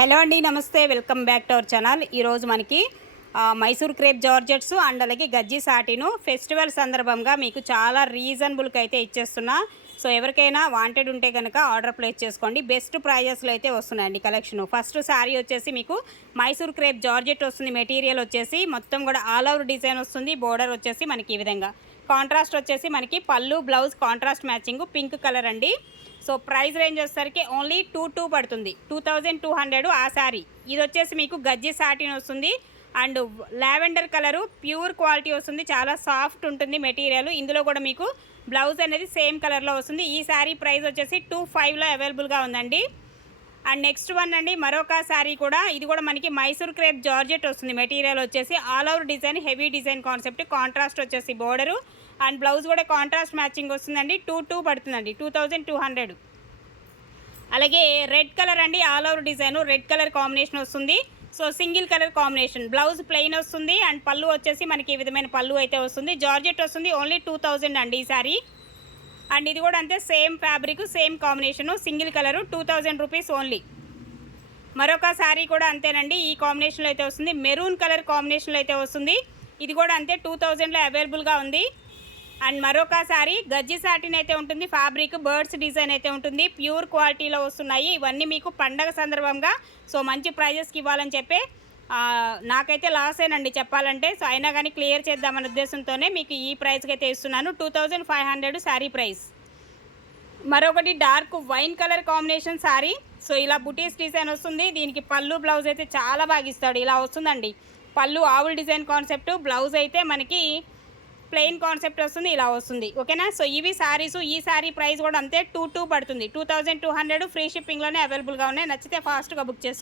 Hello అండి నమస్తే. Welcome back to our channel. ఈరోజు మనకి మైసూర్ క్రేప్ జార్జెట్స్ అండ్ అలాగే గజ్జి సాటిను ఫెస్టివల్ సందర్భంగా మీకు చాలా రీజనబుల్కి అయితే ఇచ్చేస్తున్నా. సో ఎవరికైనా వాంటెడ్ ఉంటే కనుక ఆర్డర్ ప్లేస్ చేసుకోండి. బెస్ట్ ప్రైజెస్లో అయితే వస్తున్నాయండి కలెక్షన్. ఫస్ట్ శారీ వచ్చేసి మీకు మైసూర్ క్రేప్ జార్జెట్ వస్తుంది. మెటీరియల్ వచ్చేసి మొత్తం కూడా ఆల్ ఓవర్ డిజైన్ వస్తుంది. బోర్డర్ వచ్చేసి మనకి ఈ విధంగా. కాంట్రాస్ట్ వచ్చేసి మనకి పళ్ళు blouse contrast matching pink colour అండి. సో ప్రైస్ రేంజ్ వచ్చేసరికి ఓన్లీ టూ టూ పడుతుంది. టూ థౌజండ్ టూ హండ్రెడ్ ఆ శారీ. ఇది వచ్చేసి మీకు గజ్జి సాటిన్ వస్తుంది. And lavender colour pure quality వస్తుంది. చాలా సాఫ్ట్ ఉంటుంది మెటీరియల్. ఇందులో కూడా మీకు బ్లౌజ్ అనేది సేమ్ కలర్లో వస్తుంది. ఈ శారీ ప్రైస్ వచ్చేసి టూ ఫైవ్లో అవైలబుల్గా ఉందండి. అండ్ నెక్స్ట్ వన్ అండి మరొక శారీ కూడా. ఇది కూడా మనకి మైసూర్ క్రేప్ జార్జెట్ వస్తుంది. మెటీరియల్ వచ్చేసి all over design heavy design concept contrast వచ్చేసి బోర్డరు. అండ్ బ్లౌజ్ కూడా కాంట్రాస్ట్ మ్యాచింగ్ వస్తుందండి. టూ టూ పడుతుందండి. Two thousand two hundred. అలాగే రెడ్ కలర్ అండి all over design red colour combination వస్తుంది. So single colour combination. Blouse plain వస్తుంది. And పళ్ళు వచ్చేసి మనకి ఈ విధమైన పళ్ళు అయితే వస్తుంది. జార్జెట్ వస్తుంది. ఓన్లీ టూ థౌజండ్ అండి ఈ సారీ అండ్ ఇది కూడా అంతే same fabric same combination single colour two thousand rupees only. మరొక శారీ కూడా అంతేనండి ఈ కాంబినేషన్లో అయితే వస్తుంది. మెరూన్ కలర్ కాంబినేషన్లో అయితే వస్తుంది. ఇది కూడా అంతే టూ థౌజండ్లో అవైలబుల్గా ఉంది. అండ్ మరొక శారీ గజ్జి సాటిన్ అయితే ఉంటుంది ఫ్యాబ్రిక్ బర్డ్స్ డిజైన్ అయితే ఉంటుంది. ప్యూర్ క్వాలిటీలో వస్తున్నాయి. ఇవన్నీ మీకు పండగ సందర్భంగా సో మంచి ప్రైజెస్కి ఇవ్వాలని చెప్పి నాకైతే లాస్ ఏనండి చెప్పాలంటే. సో అయినా కానీ క్లియర్ చేద్దామనే ఉద్దేశంతోనే మీకు ఈ ప్రైస్కి అయితే ఇస్తున్నాను. Two thousand five hundred sari price మరొకటి dark wine colour combination sari so ఇలా బుటీస్ డిజైన్ వస్తుంది. దీనికి పళ్ళు బ్లౌజ్ అయితే చాలా బాగా ఇస్తాడు. ఇలా వస్తుందండి. పళ్ళు ఆవుల్ డిజైన్ కాన్సెప్ట్ బ్లౌజ్ అయితే మనకి ప్లెయిన్ కాన్సెప్ట్ వస్తుంది ఇలా వస్తుంది. ఓకేనా? సో ఇవి శారీస్ ఈ శారీ ప్రైస్ కూడా అంతే టూ టూ పడుతుంది. Two thousand two hundred free షిప్పింగ్లోనే అవైలబుల్గా ఉన్నాయి. నచ్చితే ఫాస్ట్గా బుక్ చేసుకో